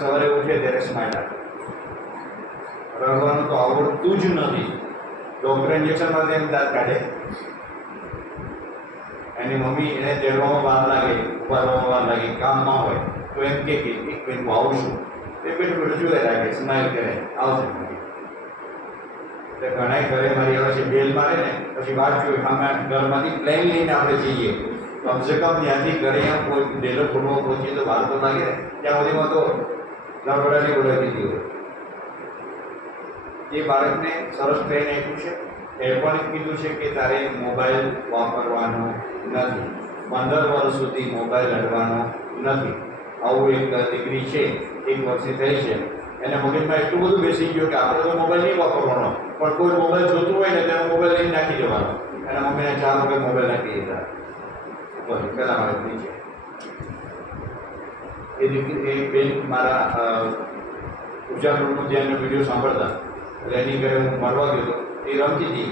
સવારે ઉઠે ત્યારે સ્માઇલ આપે. રડવાનું તો આવડતું જ નથી. ડૉક્ટર ઇન્જેક્શનમાં એમ દાંત કાઢે, એની મમ્મી એને તેડવામાં વાર લાગે, ઉપાડવામાં વાર લાગે, કામમાં હોય તો એમ કે એક મિનિટ હું આવું છું. એ બેઠું બેઠું જોયા રાખે, સ્માઇલ કરે, આવશે. એટલે ઘણા ઘરે મારી આવે છે, બેલ મારે ને પછી વાત જોઈએ, અમે ઘરમાંથી પ્લેન લઈને આપણે જઈએ, કમસે કમ ત્યાંથી ઘરે એમ કોઈ ડેલો ખોટવો પહોંચીએ તો વાર તો લાગે ને. ત્યાં સુધીમાં તો લડવડાની બોલાવી દીધી હોય. એ બાળકને સરસ ટ્રેન આપ્યું છે. એ પણ કીધું છે કે તારે મોબાઈલ વાપરવાનો નથી, 15 વર્ષ સુધી મોબાઈલ અડવાનો નથી. આવું એક દીકરી છે, 1 વર્ષની થઈ છે, એને મગજમાં એટલું બધું બેસી ગયું કે આપણે તો મોબાઈલ નહીં વાપરવાનો, પણ કોઈ મોબાઈલ જોતું હોય ને તેનો મોબાઈલ લઈને નાખી દેવાનો. એના મમ્મીને 4 રૂપિયા મોબાઈલ નાખી દીધા પહેલા મારે નીચે. એ દીકરી એ બેન મારા ઉજાગરનો જેનો વિડીયો સાંભળતા, એટલે એની ઘરે હું મળવા ગયો હતો. એ રમતી હતી,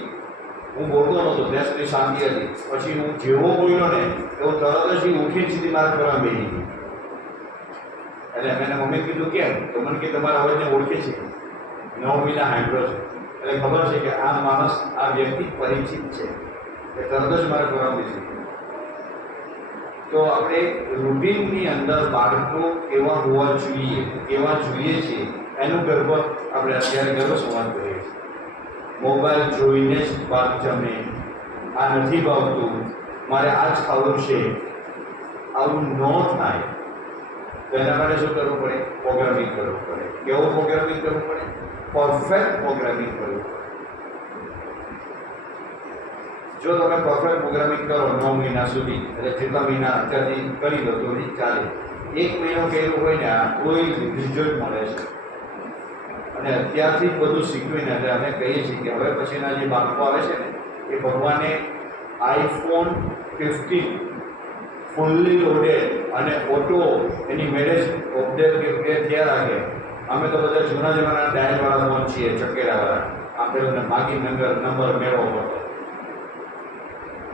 હું બોલતો નહોતો, ત્યાં સુધી શાંતિ હતી. પછી હું જેવો બોલ્યો ને એવો તરત જ ઉઠીને સીધી મારા ઘરમાં બેસી ગઈ. એટલે મેં મમ્મી કીધું કેમ? તો મને કે તમારા અવાજને ઓળખે છે, 9 મહિના હાંભળ્યો છે, એટલે ખબર છે કે આ માણસ, આ વ્યક્તિ પરિચિત છે. એ તરત જ મારા ઘરમાં બેસી ગઈ. તો આપણે રૂટીનની અંદર બાળકો કેવા હોવા જોઈએ, કેવા જોઈએ છે, એનું ગર્વ આપણે અત્યારે ગર્વ સંવાદ કરીએ છીએ. મોબાઈલ જોઈને જ બાળક જમે, આ નથી ભાવતું, મારે આ જ ખાવું છે, આવું ન થાય. તો એના માટે શું કરવું પડે? પ્રોગ્રામિંગ કરવું પડે. કેવું પ્રોગ્રામિંગ કરવું પડે? પરફેક્ટ પ્રોગ્રામિંગ કરવું પડે. જો તમે પરફેક્ટ પ્રોગ્રામિંગ કરો 9 મહિના સુધી, એટલે જેટલા મહિના અત્યારથી કરી દો તો ચાલે. 1 મહિનો કર્યું હોય ને કોઈ રિઝલ્ટ મળે છે. અને અત્યારથી જ બધું શીખવીને એટલે અમે કહીએ છીએ કે હવે પછીના જે બાળકો આવે છે ને એ ભગવાને iPhone 15 ફૂલ્લી લોડેડ અને ઓટો એની મેરેજ અપડેટ થયા રાખે. અમે તો બધા જૂના જમાના ડાયલવાળા ફોન છીએ, ચકેડાવાળા. આપણે માગી નંબર મેળવવો પડતો.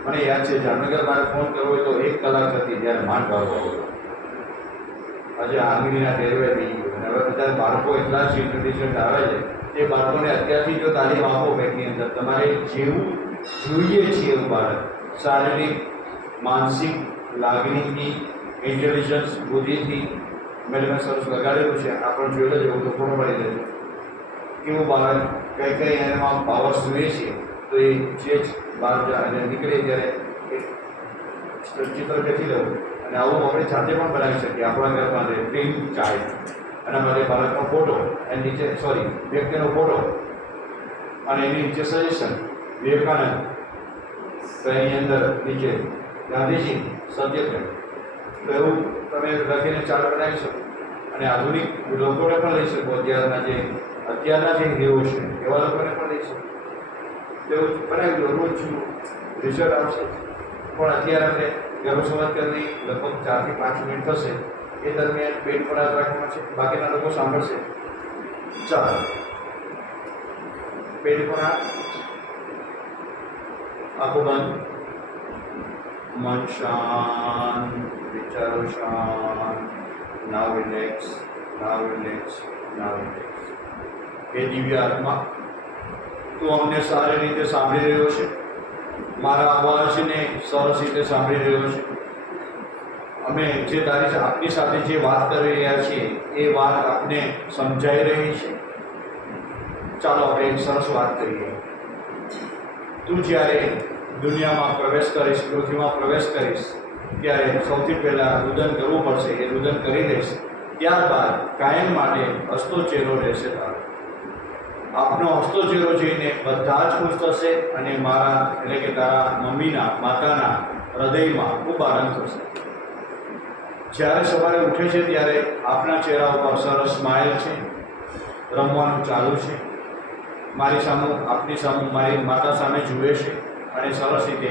મને યાદ છે જામનગર મારે ફોન કરવો હોય તો 1 કલાક હતી, ત્યારે માંડ ભાગવો હતો. આજે આંગળીના ટેરવે થઈ ગયું. અને હવે બધા બાળકો એટલા જ ઇન્ટેલિજન્ટ આવે છે, એ બાળકોને અત્યારથી જો તાલીમ આપો બેંકની અંદર, તમારે જેવું જોઈએ છે એવું બાળક શારીરિક, માનસિક, લાગણીથી, ઇન્ટેલિજન્સ, બુદ્ધિથી, મેં સરસ લગાડેલું છે, આપણે જોઈ લેજો, તો ફોટો પાડી દેજો કેવું બાળક, કઈ કઈ એમાં પાવર્સ જોઈએ છે. તો એ જે જ બહાર અને નીકળે ત્યારે એક ચિત્ર ખેંચી લેવું. અને આવું આપણે જાતે પણ બનાવી શકીએ આપણા ઘર માટે. ડ્રીમ ચાઇલ્ડ, એના માટે બાળકનો ફોટો, એની નીચે વ્યક્તિનો ફોટો, અને એની નીચે સજેશન વિવેકાનંદ, તો એની અંદર નીચે ગાંધીજી, સત્યગ્રહ. તો એવું તમે લખીને ચાર્ટ બનાવી શકો. અને આધુનિક લોકોને પણ લઈ શકો. અત્યારના જે હીરો છે એવા લોકોને પણ લઈ શકો. તેવું બનાવી દો, રોજ રિઝલ્ટ આવશે. પણ અત્યારે આપણે ગર્ભ સંવાદ કરવી લગભગ 4 થી 5 મિનિટ થશે. એ દરમિયાન પેટ પર હાથ રાખવાનો છે, બાકીના લોકો સાંભળશે. ચાલો, પેટ પર હાથ, આંખો બંધ, મન શાંત, વિચારો શાંત. Now relax, now relax, now relax. એ દિવ્ય આત્મા, તું અમને સારી રીતે સાંભળી રહ્યો છે, મારા અવાજને સરસ રીતે સાંભળી રહ્યો છે. અમે જે આપની સાથે જે વાત કરી રહ્યા છીએ એ વાત આપને સમજાઈ રહી છે. ચાલો આપણે એક સરસ વાત કરીએ. તું જ્યારે દુનિયામાં પ્રવેશ કરીશ, પૃથ્વીમાં પ્રવેશ કરીશ, ત્યારે સૌથી પહેલાં રુદન કરવું પડશે. એ રુદન કરી દઈશ, ત્યારબાદ કાયમ માટે હસતો ચહેરો રહેશે તારો. આપનો હસતો ચહેરો જોઈને બધા જ ખુશ થશે અને મારા એટલે કે તારા મમ્મીના, માતાના હૃદયમાં ખૂબ આનંદ થશે. જ્યારે સવારે ઉઠે છે ત્યારે આપના ચહેરા ઉપર સરસ સ્માઇલ છે, રમવાનું ચાલુ છે. મારી સામે, આપની સામે, મારી માતા સામે જુએ છે અને સરસ રીતે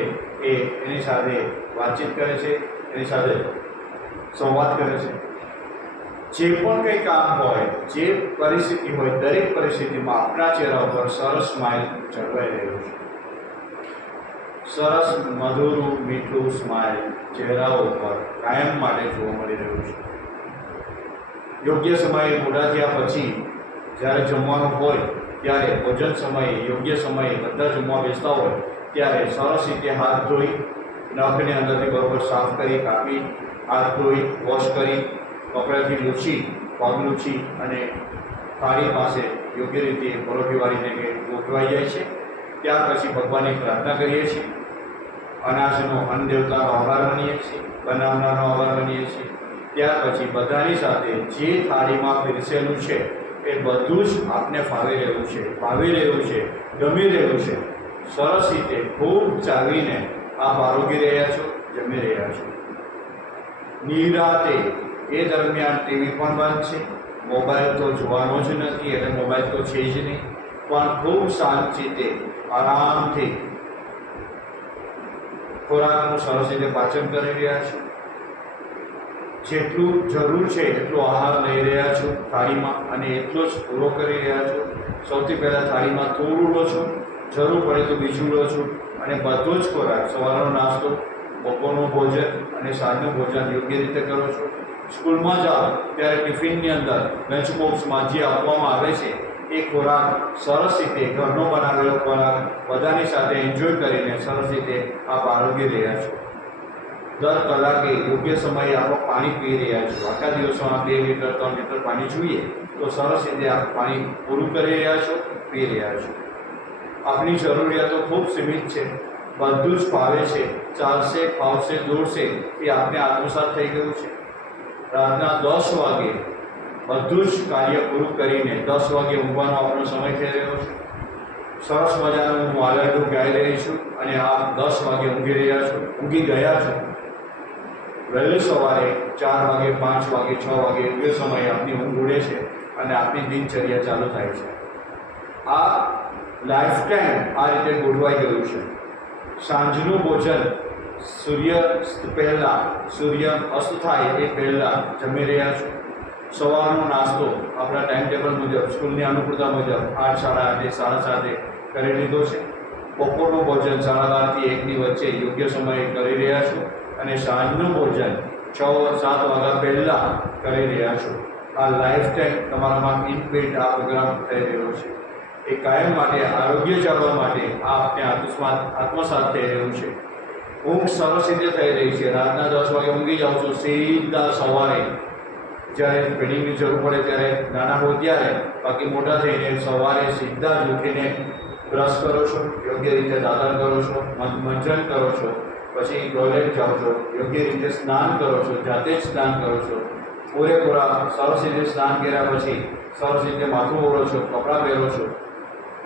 એની સાથે વાતચીત કરે છે, એની સાથે સંવાદ કરે છે. જે પણ કંઈ કામ હોય, જે પરિસ્થિતિ હોય, દરેક પરિસ્થિતિમાં આપણા ચહેરા ઉપર સરસ સ્માઇલ જળવાઈ રહ્યો છે. સરસ મધુર મીઠું સ્માઇલ ચહેરાઓ ઉપર કાયમ માટે જોવા મળી રહ્યું છે. યોગ્ય સમયે મોડા થયા પછી જ્યારે જમવાનું હોય ત્યારે ભોજન સમયે યોગ્ય સમયે બધા જમવા બેસતા હોય ત્યારે સરસ રીતે હાથ ધોઈ નખને અંદરથી બરોબર સાફ કરી કાપી હાથ ધોઈ વોશ કરી કપડાથી લૂછી પગ લૂછી અને થાળી પાસે યોગ્ય રીતે પરોઠી વાળીને કે ગોઠવાઈ જાય છે. ત્યાર પછી ભગવાનની પ્રાર્થના કરીએ છીએ, અનાજનો અન્ન દેવતાનો આભાર માનીએ છીએ, બનાવનારનો આભાર માનીએ છીએ. ત્યાર પછી બધાની સાથે જે થાળીમાં પીરસેલું છે એ બધું જ આપને ફાવી રહ્યું છે, ભાવી રહ્યું છે, ગમી રહ્યું છે. સરસ રીતે ખૂબ ચાવીને આપ આરોગી રહ્યા છો, જમી રહ્યા છો. નિરાતે એ દરમિયાન ટીવી પણ બંધ છે, મોબાઈલ તો જોવાનો જ નથી, એટલે મોબાઈલ તો છે જ નહીં, પણ ખૂબ શાંતિથી આરામથી ખોરાકનું સરસ રીતે પાચન કરી રહ્યા છો. જેટલું જરૂર છે એટલું આહાર લઈ રહ્યા છો થાળીમાં અને એટલો જ પૂરો કરી રહ્યા છો. સૌથી પહેલાં થાળીમાં થોડું લો છો, જરૂર પડે તો બીજું લો છો અને બધો જ ખોરાક સવારનો નાસ્તો, બપોરનું ભોજન અને સાંજનું ભોજન યોગ્ય રીતે કરો છો. સ્કૂલમાં જાઓ ત્યારે ટિફિનની અંદર લંચ બોક્સમાં જે આપવામાં આવે છે એ ખોરાક સરસ રીતે ઘરનો બનાવેલો ખોરાક બધાની સાથે એન્જોય કરીને સરસ રીતે આપ આરોગી રહ્યા છો. દર કલાકે યોગ્ય સમયે આપ પાણી પી રહ્યા છો. આખા દિવસમાં 2 લીટર 3 લીટર પાણી જોઈએ તો સરસ રીતે આપ પાણી પૂરું કરી રહ્યા છો, પી રહ્યા છો. આપની જરૂરિયાતો ખૂબ સીમિત છે, બધું જ ફાવે છે, ચાલશે, ફાવશે, દોડશે એ આપને આત્મસાત થઈ ગયું છે. રાતના 10 વાગે બધું જ કાર્ય પૂરું કરીને 10 વાગે ઊંઘવાનો આપણો સમય થઈ રહ્યો છે. સરસ મજાનું હું વાલરડું ગાઈ રહી છું અને આપ 10 વાગે ઊંઘી રહ્યા છો, ઊંઘી ગયા છો. વહેલી સવારે 4 વાગે, 5 વાગે, 6 વાગે યોગ્ય સમયે આપની ઊંઘ ઉડે છે અને આપની દિનચર્યા ચાલુ થાય છે. આ લાઈફ ટાઈમ આ રીતે ગોઠવાઈ ગયું છે. સાંજનું ભોજન સૂર્યાસ્ત પહેલાં, સૂર્ય અસ્ત થાય એ પહેલાં જમી રહ્યા છો. સવારનો નાસ્તો આપણા ટાઈમ ટેબલ મુજબ, સ્કૂલની અનુકૂળતા મુજબ 8, 8:30, 7:30 કરી લીધો છે. બપોરનું ભોજન 12:30 થી 1ની વચ્ચે યોગ્ય સમયે કરી રહ્યા છો અને સાંજનું ભોજન 6-7 વાગ્યા પહેલાં કરી રહ્યા છો. આ લાઈફ ટાઈમ તમારામાં ઇનબિલ્ટ આ પ્રોગ્રામ થઈ રહ્યો છે. એ કાયમ માટે આરોગ્ય જાળવવા માટે આ આપને આત્મસાત થઈ રહ્યું છે. ઊંઘ સરસ રીતે થઈ રહી છે. રાતના 10 વાગે ઊંઘી જાઓ છો, સીધા સવારે જ્યારે ફીડિંગની જરૂર પડે ત્યારે નાના હોય ત્યારે, બાકી મોટા થઈને સવારે સીધા જ ઉઠીને બ્રશ કરો છો, યોગ્ય રીતે દાંતણ કરો છો, મંજન કરો છો, પછી ટોયલેટ જાઓ છો, યોગ્ય રીતે સ્નાન કરો છો, જાતે જ સ્નાન કરો છો. પૂરેપૂરા સરસ રીતે સ્નાન કર્યા પછી સરસ રીતે માથું ઓળો છો, કપડાં પહેરો છો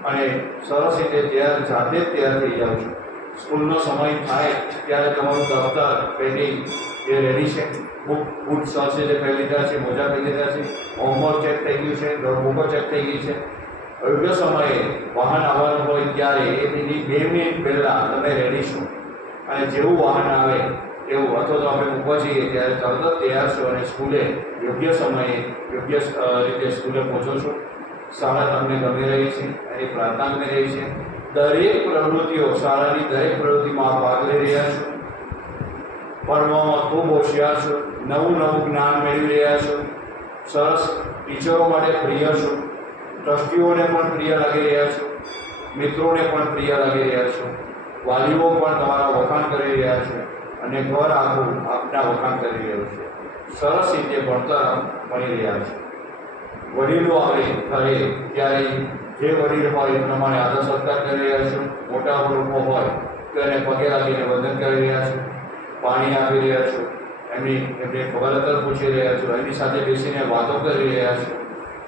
અને સરસ રીતે જાતે જ તૈયાર થઈ જાઓ છો. સ્કૂલનો સમય થાય ત્યારે તમારું દફતર, પેન્ટિંગ એ રેડી છે, બુટ સરસ રીતે પહેરી લીધા છે, મોજા પહેરી લીધા છે, હોમવર્ક ચેક થઈ ગયું છે, નોટબુકો ચેક થઈ ગઈ છે. યોગ્ય સમયે વાહન આવવાનું હોય ત્યારે એની 2 મિનિટ પહેલાં તમે રેડી છો અને જેવું વાહન આવે એવું, અથવા તો આપણે મૂકવા જઈએ ત્યારે તરત જ તૈયાર છો અને સ્કૂલે યોગ્ય સમયે યોગ્ય રીતે સ્કૂલે પહોંચો છો. શાળા તમને ગમી રહી છે, એની પ્રાર્થના ગમી રહી છે. દરેક પ્રવૃત્તિઓ, શાળાની દરેક પ્રવૃત્તિમાં ભાગ લઈ રહ્યા છો. ભણવામાં ખૂબ હોશિયાર છો, નવું જ્ઞાન મેળવી રહ્યા છો. સરસ ટીચરો માટે પ્રિય છો, ટ્રસ્ટીઓને પણ પ્રિય લાગી રહ્યા છો, મિત્રોને પણ પ્રિય લાગી રહ્યા છો. વાલીઓ પણ તમારા વખાણ કરી રહ્યા છે અને ઘર આખું આપના વખાણ કરી રહ્યું છે. સરસ રીતે ભણતર ભણી રહ્યા છે. વડીલો આવે ઘરે ત્યારે જે વડીલ હોય એ પ્રમાણે આદર સત્કાર કરી રહ્યા છો. મોટા લોકો હોય તો એને પગે લાગીને વંદન કરી રહ્યા છો, પાણી આપી રહ્યા છો, એમને ખબર પૂછી રહ્યા છો, એની સાથે બેસીને વાતો કરી રહ્યા છો,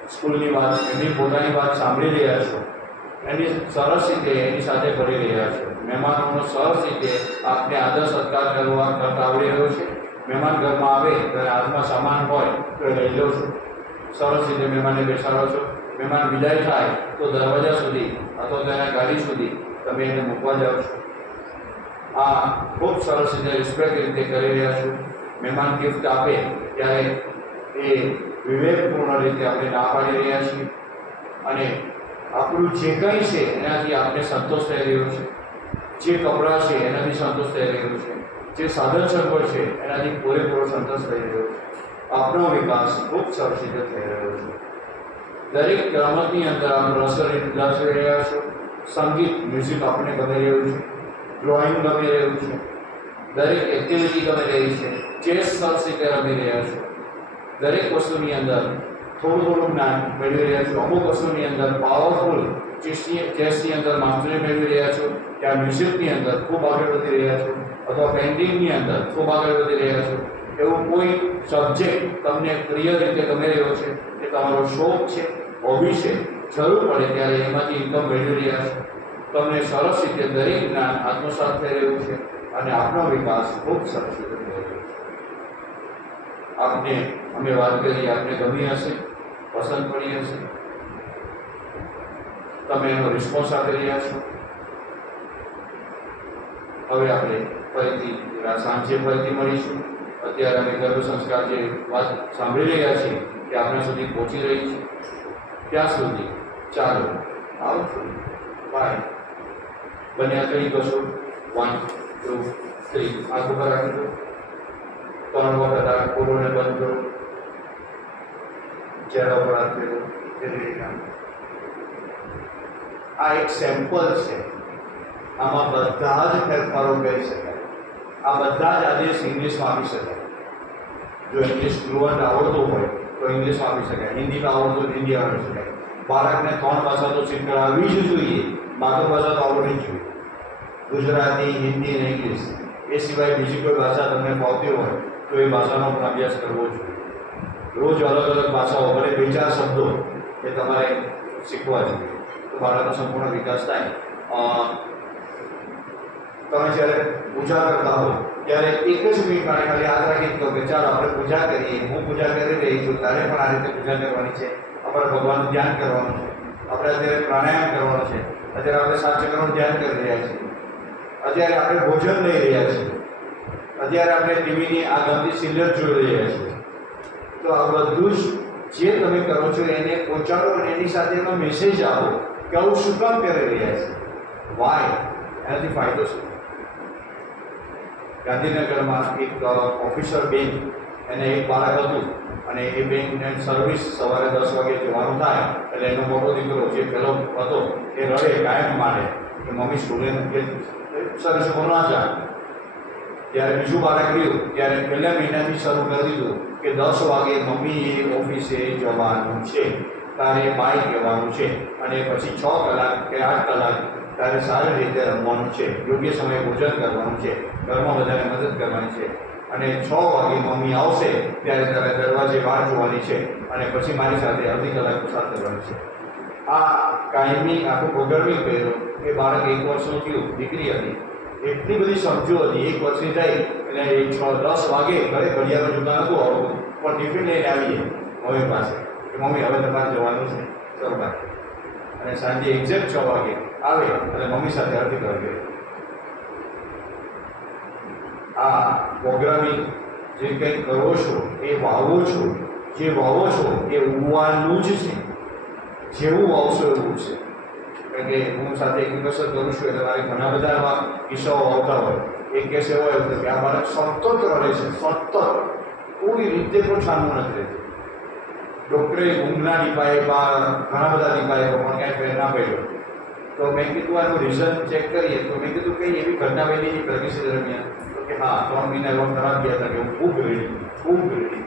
સ્કૂલની વાત, એમની પોતાની વાત સાંભળી રહ્યા છો, એની સરસ રીતે એની સાથે કરી રહ્યા છો. મહેમાનોનો સરસ રીતે આપને આદર સત્કાર કરતા આવડી રહ્યો છે. મહેમાન ઘરમાં આવે ત્યારે હાથમાં સામાન હોય તો એ લઈ લો છો, સરસ રીતે મહેમાનને બેસાડો છો. મહેમાન વિદાય થાય તો દરવાજા સુધી અથવા તો એના ગાડી સુધી તમે એને મૂકવા જાઓ છો. આ ખૂબ સરસ રીતે રિસ્પેક્ટ રીતે કરી રહ્યા છો. મહેમાન ગિફ્ટ આપે ત્યારે એ વિવેકપૂર્ણ રીતે આપણે ના પાડી રહ્યા છીએ અને આપણું જે કંઈ છે એનાથી આપણે સંતોષ થઈ રહ્યો છે. જે કપડાં છે એનાથી સંતોષ થઈ રહ્યો છે. જે સાધન સગવડ છે એનાથી પૂરેપૂરો સંતોષ થઈ રહ્યો છે. આપનો વિકાસ ખૂબ સરસ રીતે થઈ રહ્યો છે. દરેક રમતની અંદર આપ રસ લઈ રહ્યા છો. સંગીત મ્યુઝિક આપણે ગમી રહ્યું છે, ડ્રોઈંગ ગમી રહ્યું છે, દરેક એક્ટિવિટી ગમી રહી છે, ચેસ સરસ રીતે રમી રહ્યા છો. દરેક વસ્તુની અંદર થોડું થોડું જ્ઞાન મેળવી રહ્યા છો. અમુક વસ્તુની અંદર પાવરફુલ ચેસની અંદર માસ્ટરી મેળવી રહ્યા છો, ત્યાં મ્યુઝિકની અંદર ખૂબ આગળ વધી રહ્યા છો, અથવા પેઇન્ટિંગની અંદર ખૂબ આગળ વધી રહ્યા છો. એવું કોઈ સબ્જેક્ટ તમને પ્રિય રીતે ગમી રહ્યો છે, એ તમારો શોખ છે, હોબી છે, જરૂર પડે ત્યારે એમાંથી ઇન્કમ મેળવી રહ્યા છો. તમને સરસ રીતે દરેક જ્ઞાન આત્મસાત થઈ રહ્યું છે અને આપનો વિકાસ ખૂબ સરસ રીતે થઈ રહ્યો છે. આપને અમે વાત કરી, આપને ગમી હશે, પસંદ પડી હશે, તમે એનો રિસ્પોન્સ આપી રહ્યા છો. હવે આપણે ફરીથી સાંજે ફરીથી મળીશું. અત્યારે અમે ગર્ભ સંસ્કાર જે વાત સાંભળી રહ્યા છીએ તે આપણા સુધી પહોંચી રહી છે. ત્યાં સુધી ચાલો આવજો, બાય. બન્યા કઈ કશો 1 2 3 આંખ ઉપર રાખી દો. 3 વખત આ કોરોને બંધ કરો. ચહેરા ઉપર હાથ ફેરવો. આ એક સેમ્પલ છે. આમાં બધા જ ફેરફારો કરી શકાય. આ બધા જ આદેશ ઇંગ્લિશમાં આપી શકાય. જો ઇંગ્લિશ ફ્લુઅન્ટ આવડતું હોય તો ઇંગ્લિશમાં આપી શકાય, હિન્દીમાં આવડતું હોય હિન્દી આવડી શકાય. બાળકને 3 ભાષા તો શીખવાડવી જ જોઈએ. માતૃભાષા તો આવડવી જ જોઈએ. ગુજરાતી, હિન્દી અને ઇંગ્લિશ એ સિવાય બીજી કોઈ ભાષા તમને ફાવતી હોય તો એ ભાષાનો પણ અભ્યાસ કરવો જોઈએ. રોજ અલગ અલગ ભાષાઓ ભલે 2-4 શબ્દો એ તમારે શીખવા જોઈએ તો બાળકનો સંપૂર્ણ વિકાસ થાય. તમે જ્યારે પૂજા કરતા હો ત્યારે 1 જ મિનિટ માટે ખાલી યાદ રાખી દો કે ચાલો આપણે પૂજા કરીએ. હું પૂજા કરી રહી છું, તારે પણ આ રીતે પૂજા કરવાની છે. આપણે ભગવાનનું ધ્યાન કરવાનું છે. આપણે અત્યારે પ્રાણાયામ કરવાનું છે. અત્યારે આપણે 7 ચક્રનું ધ્યાન કરી રહ્યા છીએ. અત્યારે આપણે ભોજન લઈ રહ્યા છીએ. અત્યારે આપણે ટીવીની આ ગમતી સિરિયલ જોઈ રહ્યા છીએ. તો આ બધું જ જે તમે કરો છો એને પહોંચાડો અને એની સાથે એનો મેસેજ આપો કે આવું શું કામ કરી રહ્યા છે, વાય, એનાથી ફાયદો છે. ગાંધીનગરમાં એક ઓફિસર બેન, એને એક બાળક હતું અને એ બેનને સર્વિસ સવારે 10 વાગે જવાનું થાય એટલે એનો મોટો દીકરો જે પેલો હતો એ રડે કાયમ માટે કે મમ્મી સ્કૂલે સર્વિસ ભણવા જાય. જ્યારે બીજું બાળક રહ્યું ત્યારે પહેલા મહિનાથી શરૂ કરી દીધું કે 10 વાગે મમ્મીએ ઓફિસે જવાનું છે, તારે બાય કહેવાનું છે અને પછી 6 કલાક કે 8 કલાક તારે સારી રીતે રમવાનું છે, યોગ્ય સમયે ભોજન કરવાનું છે, ઘરમાં બધાને મદદ કરવાની છે અને 6 વાગે મમ્મી આવશે ત્યારે તારે દરવાજે વાટ જોવાની છે અને પછી મારી સાથે અડધી કલાક પસાર કરવાની છે. આ કાયમી આખું પ્રોગ્રામિંગ કર્યો. એ બાળક 1 વર્ષનું થયું, દીકરી હતી, એટલી બધી સમજો હતી. 1 વર્ષની થઈ એટલે 10 વાગે ઘરે ઘડિયાળો જોતા નહોતું આવડતું પણ ટિફિન લઈને આવીએ મમ્મી પાસે કે મમ્મી હવે તમારે જવાનું છે સરકાર. અને સાંજે એક્ઝેક્ટ 6 વાગે આવે અને મમ્મી સાથે અડધી કલાક. આ પ્રોગ્રામિંગ જે કંઈક કરો છો એ વાવો છો, જે વાવો છો એ ઉગવાનું જ છે. જેવું વાવશો એવું છે. કારણ કે હું સાથે એક દિવસ કરું છું એટલે મારે ઘણા બધા એવા કિસ્સાઓ આવતા હોય. એક કેસ એવો આવ્યો કે આ બાળક સતત રડે છે, સતત કોઈ રીતે પણ શાંત નથી રહેતું. ડૉક્ટરે ઊંઘના ટીપાએ ઘણા બધા ટીપાએ પણ ક્યાંય ફેર ના પડ્યો. તો મેં કીધું આનું રિઝલ્ટ ચેક કરીએ તો મેં કીધું કંઈ એવી ઘટના બની હતી પ્રેગ્નન્સી દરમિયાન તો કે હા 3 મહિના એવા ખરાબ ગયા હતા કે હું ખૂબ રેડી.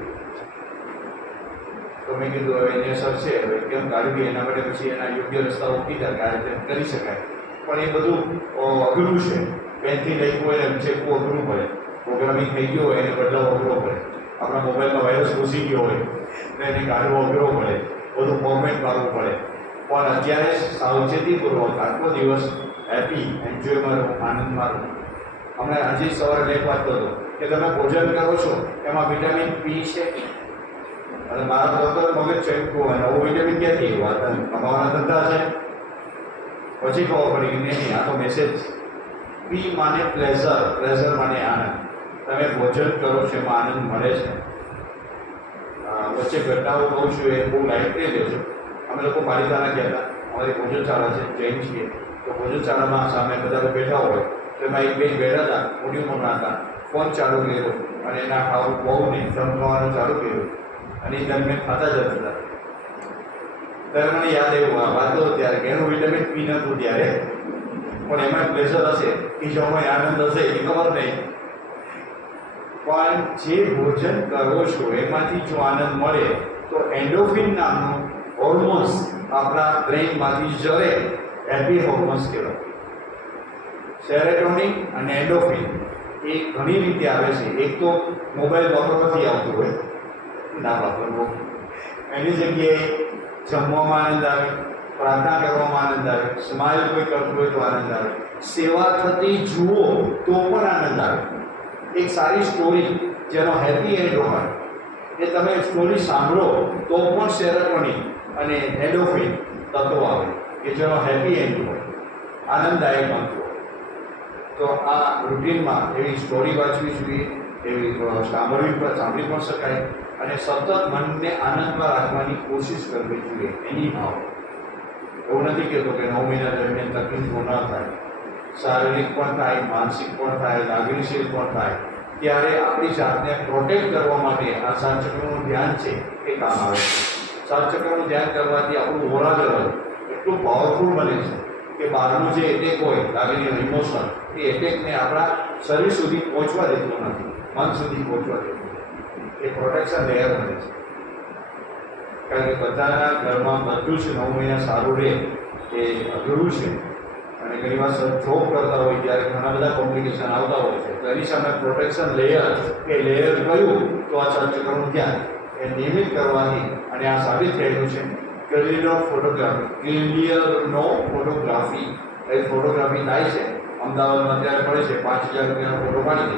તો મેં કીધું હવે એને સર છે હવે કેમ કાઢવી એના માટે પછી એના યોગ્ય રસ્તાઓ કીધા કે આ રીતે કરી શકાય. પણ એ બધું અઘરું છે. પેનથી લખવું હોય ને ચેકવું અઘરું પડે. પ્રોગ્રામિંગ થઈ ગયો હોય એને બદલાવો અઘરો પડે. આપણા મોબાઈલમાં વાયરસ ઘૂસી ગયો હોય તો એને કાઢવો અઘરો પડે, બધું ફોર્મેટ મારવું પડે. પણ અત્યારે સાવચેતીપૂર્વક આખો દિવસ હેપી એન્જોયમાં રહો, આનંદમાં રહો. હમણાં આજે સવારે લેખ વાંચતો હતો કે તમે ભોજન કરો છો એમાં વિટામિન પી છે અને મારા ડૉક્ટર મગજ ચેકવું હોય નવું વિટામિન ક્યાંથી વાત કમાવાના ધંધા છે. પછી ખબર પડી કે નહીં આ તો મેસેજ. પી માને પ્લેઝર માને આનંદ. તમે ભોજન કરો છો એમાં આનંદ મળે છે. વચ્ચે ઘટનાઓ કહું છું એ બહુ લાઇટલી લેજો. અમે લોકો પાલિતાણા ગયા હતા. અમારી ભોજનશાળા છે, જૈન છીએ. તો ભોજનશાળામાં સામે બધા બેઠા હોય તો એમાં એક બેન બેઠા હતા, મોટી ઉંમરના હતા. ફોન ચાલુ કર્યો અને એના ખાવું બહુ નહીં જમવાનું ચાલુ કર્યું અને એ દરમિયાન ખાતા જતા હતા. ત્યારે મને યાદ આવ્યું આ વાત તો ત્યારે કે એનું વિટામિન પી નહોતું ત્યારે, પણ એમાં પ્રેશર હશે કે સમય આનંદ હશે એ ખબર નહીં. પણ જે ભોજન કરો છો એમાંથી જો આનંદ મળે તો એન્ડોફિન નામનું હોર્મોન્સ આપણા બ્રેઇનમાંથી જરે, હેપી હોર્મોન્સ કહેવાય. સેરેટોનિન અને એન્ડોફિન એ ઘણી રીતે આવે છે. એક તો મોબાઈલ વાપરવાથી આવતું હોય, ના વાપરવો, એની જગ્યાએ જમવામાં આનંદ આવે, પ્રાર્થના કરવામાં આનંદ આવે, સ્માઇલ કોઈ કરતું હોય તો આનંદ આવે, સેવા થતી જુઓ તો પણ આનંદ આવે. એક સારી સ્ટોરી જેનો હેપી એન્ડ હોય એ તમે સ્ટોરી સાંભળો તો પણ સેરોટોનિન અને એન્ડોર્ફિન તત્વો આવે કે જેનો હેપી એન્ડ હોય, આનંદદાયક અંત હોય. તો આ રૂટીનમાં એવી સ્ટોરી વાંચવી જોઈએ, એવી સાંભળી પણ શકાય અને સતત મનને આનંદમાં રાખવાની કોશિશ કરવી જોઈએ. એની ભાવ એવું નથી કહેતો કે 9 મહિના દરમિયાન તકલીફો ન થાય, શારીરિક પણ થાય, માનસિક પણ થાય, લાગણીશીલ પણ થાય. ત્યારે આપણી જાતને પ્રોટેક્ટ કરવા માટે આ સાતચક્રનું ધ્યાન છે એ કામ આવે છે. સાતચક્રનું ધ્યાન કરવાથી આપણું ઓરા લેવલ એટલું પાવરફુલ બને છે કે બહારનું જે એટેક હોય, લાગણીઓ, ઇમોશન, એ એટેકને આપણા શરીર સુધી પહોંચવા દેતું નથી, મન સુધી પહોંચવા દેતું નથી. એ પ્રોટેક્શન લેયર બને છે. કારણ કે બધાના ઘરમાં બધું જ 9 મહિના સારું રહે એ અઘરું છે. અને ઘણી વાર જોબ કરતા હોય ત્યારે ઘણા બધા કોમ્પ્લિકેશન આવતા હોય છે. તો એની સામે પ્રોટેક્શન લેયર એ લેયર કયું તો આ સાતચક્રનું ધ્યાન એ નિયમિત કરવાથી, અને આ સાબિત થયેલું છે. ક્લિયરનો ફોટોગ્રાફી એ ફોટોગ્રાફી થાય છે અમદાવાદમાં અત્યારે પડે છે, 5000 રૂપિયાનો ફોટો પાડી દે.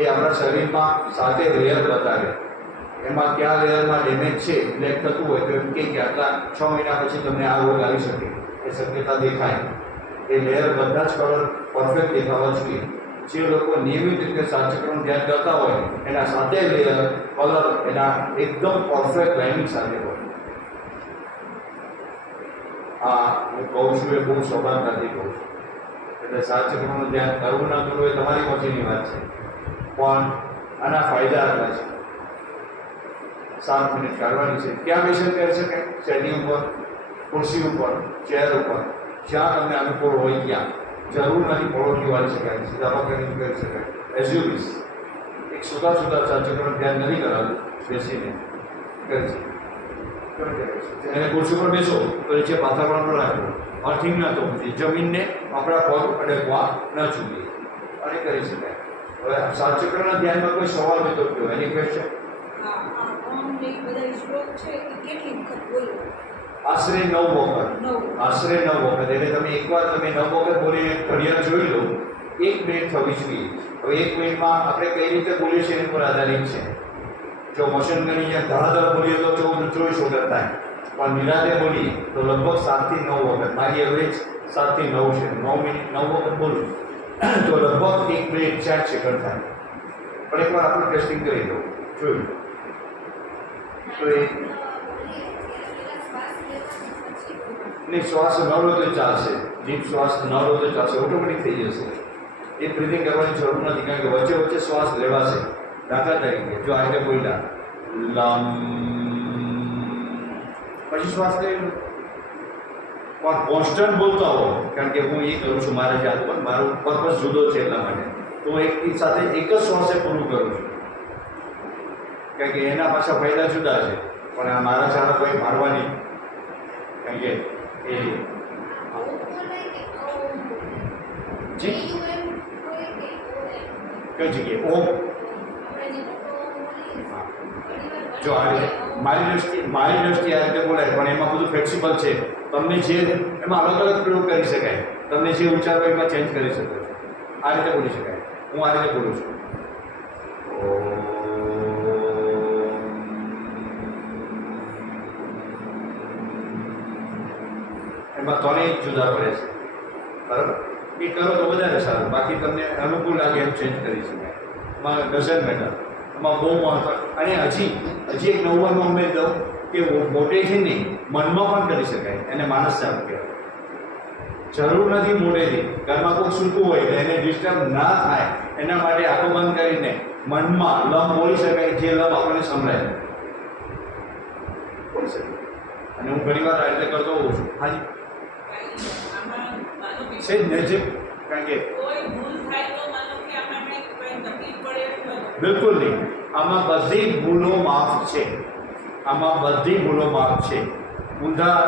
એ આપણા શરીરમાં 7 લેયર બતાવે. એમાં કયા લેયરમાં ડેમેજ છે, બ્લેક થતું હોય તો એમ કે આટલા 6 મહિના પછી તમને આ રોગ આવી શકે એ શક્યતા દેખાય. એ લેયર બધા જ કલર પરફેક્ટ દેખાવા જોઈએ. જે લોકો નિયમિત રીતે સાતચક્રનું ધ્યાન કરતા હોય એના 7 લેયર કલર એના એકદમ પરફેક્ટ લાઇનિંગ સાથે હોય. આ હું કહું છું એ બહુ સભાનતાથી કહું છું. એટલે સાતચક્રનું ધ્યાન કરવું ના કરવું એ તમારી પછીની વાત છે, પણ આના ફાયદા આટલા છે. 7 મિનિટ કાઢવાની છે. ક્યાં બેસન કરી શકાય? સેટિંગ ઉપર, ખુરશી ઉપર, ચેર ઉપર, જ્યાં તમને અનુકૂળ હોય ત્યાં. જરૂર નથી પળોટી વાળી શકાય, સીધા પકડીને કરી શકાય. As you wish. એક સુધા સાતચક્રનું ધ્યાન નથી કરાવતું, બેસીને કરી શકાય. એને ખુરશી પર બેસો તો નીચે પાથરવાનું ન રાખવું, અર્થિંગ ન થવું જોઈએ, જમીનને આપણા પગ અડકવા ન જોઈએ અને કરી શકાય. હવે સાતચક્રના ધ્યાનમાં કોઈ સવાલ હોય તો કયો, એની ક્વેશ્ચન? આશરે 9 વખત. આશરે 9 વખત. એટલે તમે એકવાર તમે 9 વખત બોલીને ઘડિયાળ જોઈ લો, 1 મિનિટ થવી જોઈએ. હવે 1 મિનિટમાં આપણે કઈ રીતે બોલીએ છીએ એની પર આધારિત છે. જો મશીન ગની જેમ ધડાધડ બોલીએ તો 24 વખત થાય, પણ નિરાતે બોલીએ તો લગભગ 7 થી 9 વખત. મારી એવરેજ 7 થી 9 છે. 9 મિનિટ 9 વખત બોલું તો લગભગ 1 મિનિટ 4 સેકન્ડ થાય. પણ એકવાર આપણે ટેસ્ટિંગ કરી દો, જોયું તો એ નહીં. શ્વાસ ન લો તો ચાલશે, ડીપ શ્વાસ ન લો તો ચાલશે, ઓટોમેટિક થઈ જશે. એ બ્રિધિંગ કરવાની જરૂર નથી, કારણ કે વચ્ચે વચ્ચે શ્વાસ લેવાશે. દાખલા તરીકે જો આ રીતે બોલ્યા લમ, પછી શ્વાસ લઈ લો, પણ કોન્સ્ટન્ટ બોલતા હો. કારણ કે હું એ કરું છું મારા જાત પર, મારો પર્પઝ જુદો છે એટલા માટે. તો હું એક સાથે એક જ શ્વાસે પૂરું કરું છું, કારણ કે એના પાછા ફાયદા જુદા છે. પણ આ મારા ચાલો કોઈ મારવાની, કારણ કે એ જી કઈ જગ્યાએ ઓમ. જો આ રીતે મારી દ્રષ્ટિએ આ રીતે બોલાય, પણ એમાં બધું ફ્લેક્સિબલ છે. તમને જે એમાં અલગ અલગ પ્રયોગ કરી શકાય, તમને જે ઉચ્ચારો એમાં ચેન્જ કરી શકો છો. આ રીતે બોલી શકાય. હું આ રીતે બોલું છું. એમાં ત્રણેય જુદા પડે છે, બરાબર? એ કરો તો વધારે સારું. બાકી તમને અનુકૂળ લાગે એમ ચેન્જ કરી શકાય. એમાં ડઝન્ટ મેટર. એમાં બહુ મહત્વ. અને હજી એક નવું અમે દઉં કે મોટેથી નહીં, મનમાં પણ કરી શકાય. એને માનસ ચાપ કહેવાય. જરૂર નથી મોઢેથી. ઘરમાં કોઈ સૂતું હોય તો એને ડિસ્ટર્બ ના થાય એના માટે આંખો બંધ કરીને મનમાં લમ બોલી શકાય, જે લમ આપણને સંભળાય બોલી શકે. અને હું ઘણી વાર એટલે કરતો હોઉં છું. હાજી છે જ નજીક, કારણ કે બિલકુલ નહીં. આમાં બધી ભૂલો માફ છે. આમાં બધી ભૂલો માફ છે. ઊંધા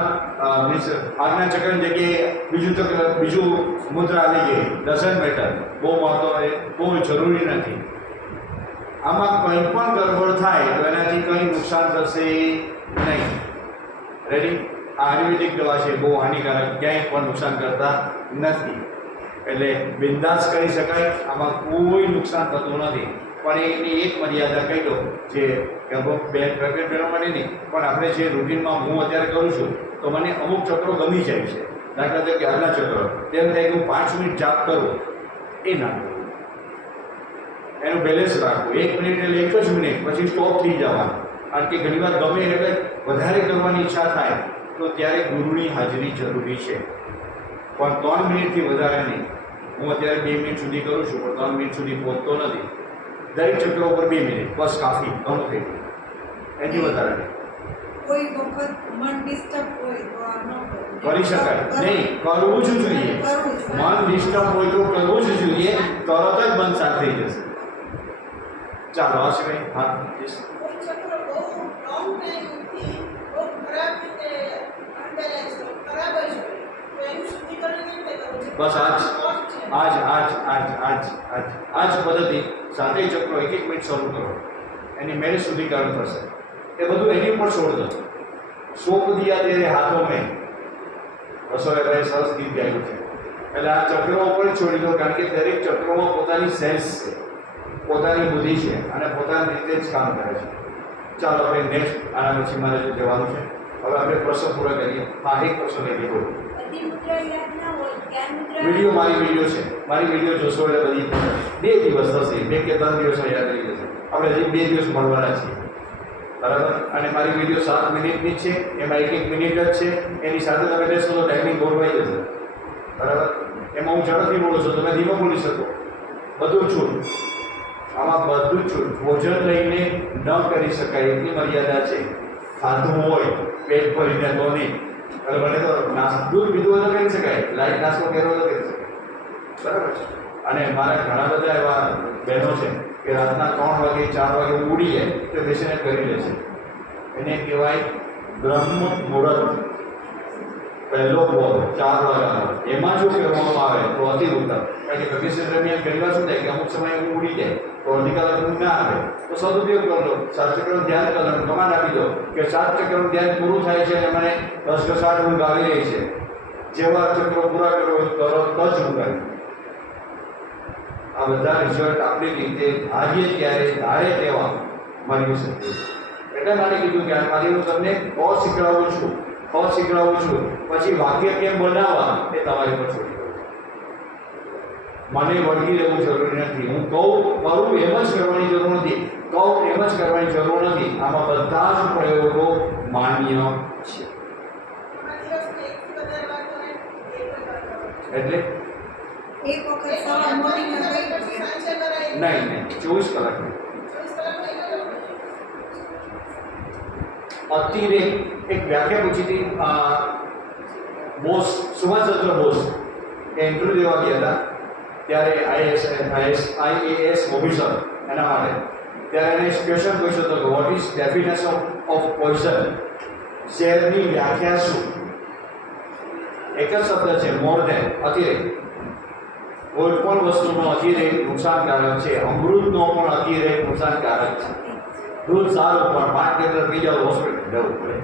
મીન્સ આગના ચક્રની જગ્યાએ બીજું મુદ્રા આવી ગઈ, ડઝન્ટ મેટર. બહુ મહત્વ બહુ જરૂરી નથી. આમાં કંઈ પણ ગડબડ થાય તો એનાથી કંઈ નુકસાન થશે નહીં. રેડી? આ આયુર્વેદિક દવા છે, બહુ હાનિકારક, ક્યાંય પણ નુકસાન કરતા નથી. એટલે બિંદાસ કરી શકાય, આમાં કોઈ નુકસાન થતું નથી. પણ એની એક મર્યાદા કહી દો, જે પ્રેગ્નન્ટ બહેનો માટે નહીં, પણ આપણે જે રૂટીનમાં હું અત્યારે કરું છું તો મને અમુક ચક્રો ગમી જાય છે. દાખલા તરીકે આગલા ચક્ર તેમ થાય કે હું 5 મિનિટ જાપ કરું, એ ના કરું. એનું બેલેન્સ રાખવું. 1 મિનિટ એટલે 1 જ મિનિટ, પછી સ્ટોપ થઈ જવાનું. કારણ કે ઘણીવાર ગમે એટલે વધારે કરવાની ઈચ્છા થાય તો ત્યારે ગુરુની હાજરી જરૂરી છે. પણ 3 મિનિટથી વધારે નહીં. હું અત્યારે 2 મિનિટ સુધી કરું છું, પણ 3 મિનિટ સુધી પહોંચતો નથી. દરેક ચક્ર ઉપર 2 મિનિટ બસ કાફી, ઘણું થઈ ગયું. એથી વધારે નહીં. કોઈ વખત મન ડિસ્ટર્બ હોય તો આ ન કરી શકાય નહીં, કરવું જ જોઈએ. મન ડિસ્ટર્બ હોય તો કરવું જ જોઈએ, તરત જ મન શાંત થઈ જશે. ચાલો આ સિવાય હા કોઈ ચક્ર બહુ લોંગ ટાઈમથી બહુ ખરાબ રીતે અનબેલેન્સ ખરાબ જ હોય તો એનું શુદ્ધિકરણ કેવી રીતે કરવું છે? બસ આજ પદ્ધતિ. 7 ચક્રો 1 મિનિટ શરૂ કરો, એની મેરે શુદ્ધિકરણ થશે. એ બધું એની ઉપર છોડ દો. સોપ દિયા તેરે હાથો મેં, રસોઈભાઈ સરસ ગીત ગાયું છે. એટલે આ ચક્રો ઉપર છોડી દો, કારણ કે દરેક ચક્રોમાં પોતાની સેન્સ છે, પોતાની બુદ્ધિ છે અને પોતાની રીતે જ કામ કરે છે. ચાલો આપણે નેક્સ્ટ, આના પછી મારે જવાનું છે. હવે આપણે પ્રશ્ન પૂરા કરીએ. હા, એક પ્રશ્ન લઈ લીધો. વિડીયો મારી વિડીયો જોશો એટલે બધી 2 દિવસ થશે, 2 કે 3 દિવસમાં યાદ રહી જશે. આપણે હજી 2 દિવસ મળવાના છીએ, બરાબર? અને મારી વિડીયો 7 મિનિટની જ છે, એમાં 1 મિનિટ જ છે. એની સાથે તમે લેશો તો ટાઈમિંગ ગોળવાઈ જશે, બરાબર? એમાં હું ઝડપથી બોલું છું, તમે ધીમો બોલી શકો. બધું છૂટ, આમાં બધું જ છૂટ. ભોજન લઈને ન કરી શકાય એટલી મર્યાદા છે. ખાધું હોય પેટ ભરીને તો નહીં. એટલે મને તો દૂધ પીધું હોય તો કરી શકાય, લાઈટ નાસ્તો કર્યો તો કરી શકાય, બરાબર છે? અને મારા ઘણા બધા એવા બહેનો છે કે રાતના 3 વાગે 4 વાગે ઉડી જાય તો બેસીને કરી લે છે. એને કહેવાય બ્રહ્મ મુહૂર્ત, પહેલો બોલ 4 વાગ્યાનો. એમાં જો કરવામાં આવે તો અતિ ઉત્તમ. કારણ કે પ્રેગ્નન્સી દરમિયાન ઘણી વાર શું થાય કે અમુક સમયે ઊંઘ ઉડી જાય તો અડધી કલાક ઊંઘ ના આવે, તો સદુપયોગ કરો લો. 7 ચક્રનું ધ્યાન કરો, કમાન્ડ આપી દો કે 7 ચક્રનું ધ્યાન પૂરું થાય છે અને મને 10 ઘસાટ ઊંઘ આવી રહી છે. જેવા ચક્રો પૂરા કરો તરત જ ઊંઘ આવી. આ બધા રિઝલ્ટ આપણી રીતે ધારીએ ત્યારે ધારે તેવા મળી શકે. એટલા માટે કીધું કે આજે હું તમને શીખડાવું છું, પછી વાક્ય કેમ બનાવવા એ તમારી પર છોડી દઉં. મને વળગી રહેવું જરૂરી નથી. હું કરું એમ જ કરવાની જરૂર નથી. આમાં બધા જ પ્રયોગો માન્ય છે. એટલે એક વખત સવાર મોર્નિંગમાં નહીં 24 કલાક અતિરેક. એક વ્યાખ્યા પૂછી હતી બોસ, સુભાષચંદ્ર બોસ એ ઇન્ટરવ્યુ દેવા ગયા હતા ત્યારે IAS ઓફિસર એના માટે. ત્યારે એને ક્વેશ્ચન પૂછ્યો હતો કે what is definition of poison? ઝેરની વ્યાખ્યા શું? એક જ શબ્દ છે, મોર ધેન, અતિરેક. કોઈ પણ વસ્તુનો અતિરેક નુકસાનકારક છે. અમૃતનો પણ અતિરેક નુકસાનકારક છે. દૂધ સારું પણ 5 લીટર પી જાવ હોસ્પિટલ જવું પડે.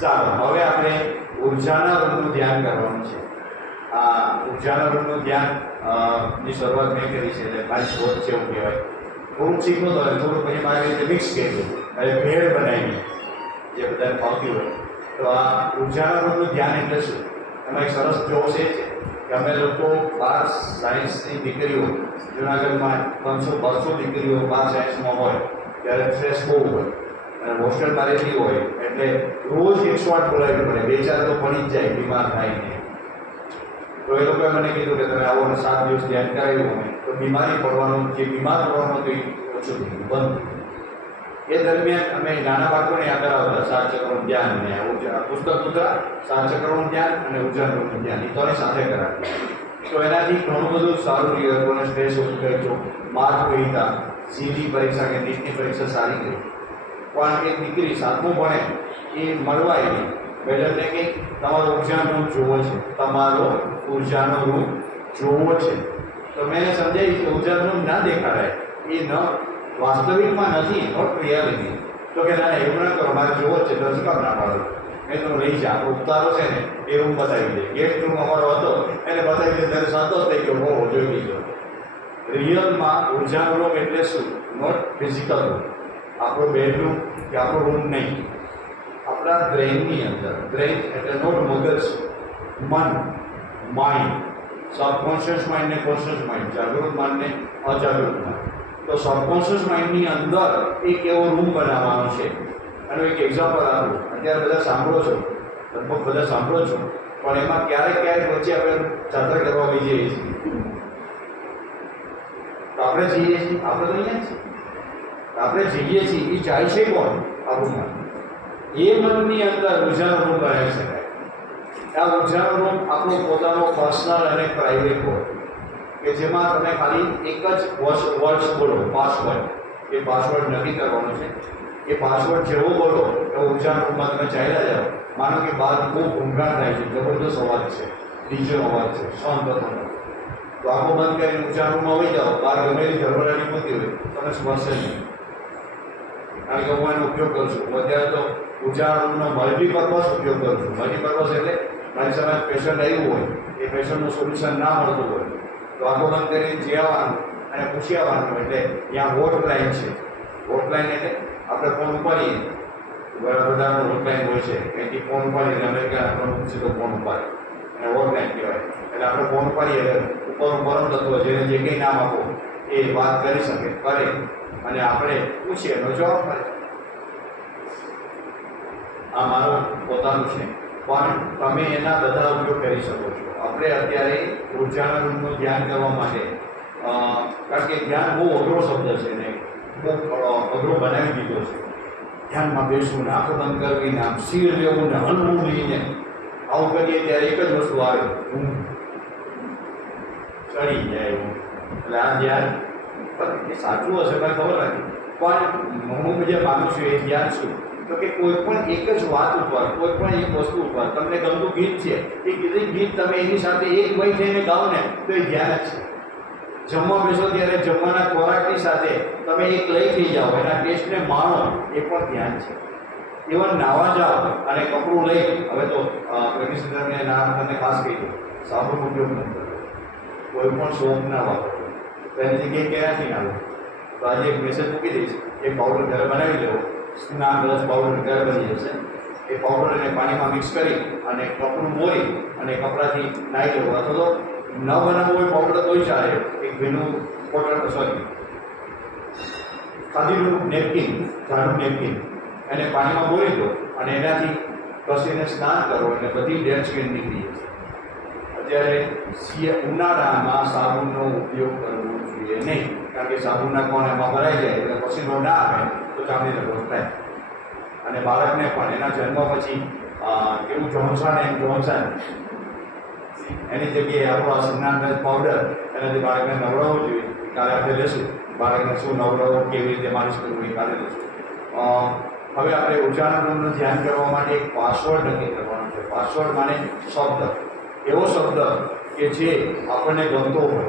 ચાલો હવે આપણે ઉર્જાના રૂમનું ધ્યાન કરવાનું છે. આ ઉર્જાના રૂમનું ધ્યાન ની શરૂઆત મેં કરી છે, એટલે મારી શોધ છે એવું કહેવાય. થોડુંક શીખવું તો થોડું પછી મારી રીતે મિક્સ કર્યું, એટલે ભેળ બનાવી જે બધાને ફાવતી હોય. તો આ ઉર્જાના રૂમનું ધ્યાન એટલે શું? એમાં એક સરસ જોશ એ છે કે અમે લોકો 12 સાયન્સની દીકરીઓ, જૂનાગઢમાં 300-200 દીકરીઓ 12 સાયન્સમાં હોય ત્યારે સ્ટ્રેસ બહુ હોય અને હોસ્ટેલમાં રહેતી હોય એટલે રોજ 108 બોલાવવી પડે, બે ચાર તો પડી જ જાય બીમાર થાય ને. તો એ લોકોએ મને કીધું કે તમે આવો ને 7 દિવસ ધ્યાન કરાવ્યું અમે તો બીમારી પડવાનું, જે બીમાર પડવાનું હતું એ ઓછું થઈ ગયું, બંધ. એ દરમિયાન અમે નાના બાળકોને આ કરાવતા 7 ચક્રનું ધ્યાન ને પુસ્તક મુદ્રા, 7 ચક્રનું ધ્યાન અને ઉજાગરનું ધ્યાન, એ ત્રણેય સાથે કરાવતા. તો એનાથી ઘણું બધું સારું રહ્યું, લોકોને સ્ટ્રેસ ઓછું કર્યો, માર્ક વહીતા, સીધી પરીક્ષા કે નીટની પરીક્ષા સારી ગઈ. પણ એક દીકરી 7મું ભણે એ મળવા આવી, મેડમને કે તમારો ઉર્જાનો રૂપ જોવો છે, તમારો ઉર્જાનો રૂપ જોવો છે. તો મેં એને સમજાવી કે ઉર્જાનો રૂપ ના દેખાડાય, એ ન વાસ્તવિકમાં નથી, નોટ રિયાલિટી. તો કે ના એવું ના કરો, મારે જોવો જ છે, તો શું કામ ના પાડો? મેં તો લઈ જા, આપણો ઉતારો છે ને એ રૂમ બતાવી દે. ગેસ્ટ રૂમ અમારો હતો એને બતાવી દે, ત્યારે સંતોષ થઈ ગયો, બહુ જોઈ લીધો. રિયલમાં ઉર્જાનો રૂમ એટલે શું? નોટ ફિઝિકલ રૂમ, આપણો બેડરૂમ કે આપણો રૂમ નહીં, આપણા બ્રેઇનની અંદર. બ્રેઇન એટલે નોટ મગજ, મન, માઇન્ડ, સબકોન્શિયસ માઇન્ડ ને કોન્શિયસ માઇન્ડ, જાગૃત માઇન્ડ ને અજાગૃત માઇન્ડ. તો સબકોન્શિયસ માઇન્ડની અંદર એક એવો રૂમ બનાવવાનો છે. આનું એક એક્ઝામ્પલ આપું. અત્યારે બધા સાંભળો છો, લગભગ બધા સાંભળો છો, પણ એમાં ક્યારેક વચ્ચે આપણે જાત્રા કરવા બી જઈએ છીએ. તો આપણે જઈએ છીએ, આપણે તો અહીંયા જ છીએ, આપણે જઈએ છીએ, એ જાય છે કોણ? આપણું મન. એ મનની અંદર ઉર્જાનો રૂમ બનાવી શકાય. આ ઉર્જાનો રૂમ આપણો પોતાનો પર્સનલ અને પ્રાઇવેટ હોય, કે જેમાં તમે ખાલી એક જ વર્ડ્સ બોલો, પાસવર્ડ. એ પાસવર્ડ નક્કી કરવાનો છે. એ પાસવર્ડ જેવો બોલો એવો ઉર્જાના રૂમમાં તમે ચાલ્યા જાઓ. માનો કે બહાર બહુ ઘૂંઘાટ થાય છે, જબરદસ્ત અવાજ છે, ડીજેનો અવાજ છે, શાંત થતો, તો આંખો બંધ કરીને ઉર્જાના રૂમમાં આવી જાઓ. બહાર ગમે એવી ઝળવળાટી પોતી હોય તમે સ્પર્શે નહીં, કારણ કે હું એનો ઉપયોગ કરું છું. અત્યારે તો ઉર્જાના રૂમનો મલ્ટીપર્પઝ ઉપયોગ કરું છું. મલ્ટીપર્પઝ એટલે મારી સામે પેશન્ટ આવ્યું હોય, એ પેશન્ટનું સોલ્યુશન ના મળતું હોય તો આંખો બંધ કરીને જઈ આવવાનું અને પૂછી આવવાનું. એટલે ત્યાં હોટલાઇન છે. હોટલાઇન એટલે આપણે ફોન ઉપાડીએ, બધાનો હોટલાઇન હોય છે, અહીંથી ફોન ઉપાડીને અમેરિકાના ફોન સીધો ફોન ઉપાડે અને હોટલાઇન કહેવાય. એટલે આપણે ફોન ઉપાડીએ ઉપર પરમ તત્વ જેને જે કંઈ નામ આપો એ વાત કરી શકે, કરે, અને આપણે પૂછીએ એનો જવાબ મળે. આ મારું પોતાનું છે, પણ તમે એના બધા ઉપયોગ કરી શકો છો. આપણે અત્યારે ઉર્જાના રૂમનું ધ્યાન કરવા માટે, કારણ કે ધ્યાન બહુ અઘરો શબ્દ છે ને બહુ અઘરો બનાવી દીધો છે. ધ્યાનમાં બેસવું ને આંખો બંધ કરવી ને આમ સ્થિર રહેવું ને હલવું લઈને આવું કરીએ ત્યારે એક જ વસ્તુ આવે, ઊંઘ ચડી જાય એવું. એટલે આ ધ્યાન એ સાચું હશે મને ખબર નથી, પણ હું જે માનું છું એ ધ્યાન શું? તો કે કોઈ પણ એક જ વાત ઉપર, કોઈ પણ એક વસ્તુ ઉપર તમને ગમતું ગીત છે, એ ગીત તમે એની સાથે એક વય થઈને ગાઓ ને તો એ ધ્યાન જ છે. જમવા બેસો ત્યારે જમવાના ખોરાકની સાથે તમે એક લઈ થઈ જાઓ, એના ટેસ્ટને માણો, એ પણ ધ્યાન છે. ઇવન નાવા જાઓ અને કપડું લઈ, હવે તો પ્રેગ્નન્સી દરમિયાન ના તમને ખાસ કહી દો, સાબુનો ઉપયોગ ન કરો, કોઈ પણ સોપ ના વાપરો, તો એની જગ્યાએ ક્યાંથી ના લો. તો આજે એક મેસેજ મૂકી દઈશ, એ પાવડર ઘરે બનાવી લેવો, સ્નાન બ્રશ પાવડર ઘરે બની જશે. એ પાવડર અને પાણીમાં મિક્સ કરી અને કપડું મોરી અને કપડાથી નાહી લેવું, અથવા તો ન બનાવવું હોય પાવડર તોય ચાલે. એક ભીનું ખાદીનું નેપકિન, જાડું નેપકિન, એને પાણીમાં બોળી દો અને એનાથી ઘસીને સ્નાન કરો એટલે બધી ડેડ સ્કિન નીકળી જશે. અત્યારે ઉનાળામાં સાબુનો ઉપયોગ કરવો જોઈએ નહીં, કારણ કે સાબુના કોણ એમાં ભરાઈ જાય એટલે પસીનો ના આવે તો ચામડીને રોગ થાય. અને બાળકને પણ એના જન્મ પછી એવું જોન્સન એન્ડ જોન્સન એની જગ્યાએ આપણો આ સ્નાન પાવડર એનાથી બાળકને નવડાવવું જોઈએ. કાલે આપણે લેશું બાળકને શું નવડાવવું, કેવી રીતે માલિશ કરવું, એ કાલે લેશું. હવે આપણે ઉર્જાના રૂમનું ધ્યાન કરવા માટે એક પાસવર્ડ નક્કી કરવાનો છે. પાસવર્ડ માને શબ્દ, એવો શબ્દ કે જે આપણને ગમતો હોય,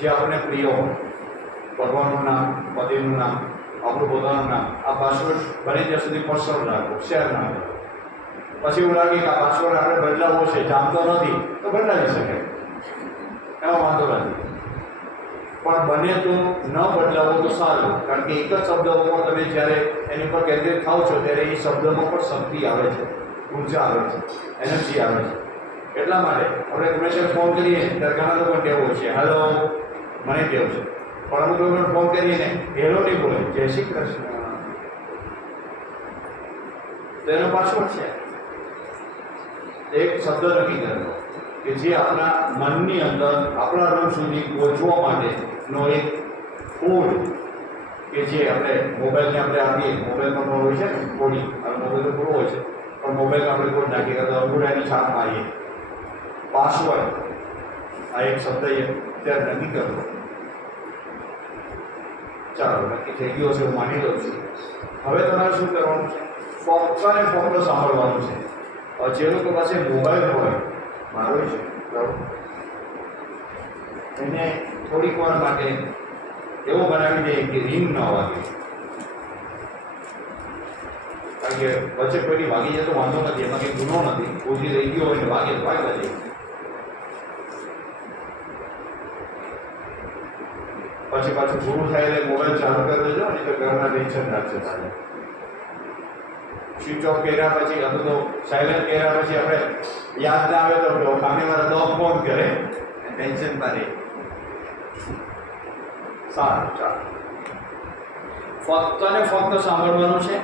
જે આપણને પ્રિય હોય. ભગવાનનું નામ, પતિનું નામ, આપણું પોતાનું નામ. આ પાસવર્ડ બને ત્યાં સુધી પર્સનલ રાખો, શેર ના કરો. પછી એવું લાગે કે આ પાસવર્ડ આપણે બદલાવવો છે, જામતો નથી, તો બદલાવી શકાય, એમાં વાંધો નથી. પણ બને તો ન બદલાવો તો સારું, કારણ કે એક જ શબ્દ ઉપર તમે જ્યારે એની પર કેન્દ્રિત થાવ છો ત્યારે એ શબ્દમાં પણ શક્તિ આવે છે, ઉર્જા આવે છે, એનર્જી આવે છે. એટલા માટે આપણે ગમે ત્યારે ફોન કરીએ ત્યારે ઘણા લોકો ટેવ હોય છે, હેલો, મને ટેવ છે, પણ અમુક લોકોને ફોન કરીએ ને હેલો નહીં બોલે, જય શ્રી કૃષ્ણ, તો એનો પાસવર્ડ છે. એક શબ્દ નક્કી કરવો કે જે આપણા મનની અંદર આપણા રૂમ સુધી પહોંચવા માટેનો એક કોડ કે જે આપણે મોબાઈલને આપણે આપીએ. મોબાઈલમાં પણ હોય છે ને કોડિંગ. હવે મોબાઈલ તો પૂરો હોય છે પણ મોબાઈલમાં આપણે કોડ નાખીએ તો અંગૂઠાની છાપ મારીએ. પાસવર્ડ આ એક શબ્દ ત્યારે નક્કી કરવો. ચાલો નક્કી થઈ ગયો છે, હું માની લઉં છું. હવે તમારે શું કરવાનું છે? ફક્ત ને ફક્ત સાંભળવાનું છે. જે લોકો પાસે મોબાઈલ હોય, મારો છે એને થોડીક વાર માટે એવો બનાવી દે કે રિંગ ન વાગે. કારણ કે વચ્ચે કોઈની વાગી જાય તો વાંધો નથી, એમાં કંઈ ગુનો નથી. ઓછી રહી ગયો હોય ને વાગે તો વાગવા દે. પછી પાછું પૂરું થાય એટલે મોબાઈલ ચાલુ કરી દેજો, નહીં તો ઘરના ટેન્શન રાખશે તારે. સ્વિચ ઓફ કર્યા પછી અથવા તો સાયલેન્ટ કર્યા પછી આપણે યાદ ના આવે તો સામેવાળા દોસ્ત ફોન કરે, ટેન્શનમાં રહે. સારું, ચાલો. ફક્ત ને ફક્ત સાંભળવાનું છે.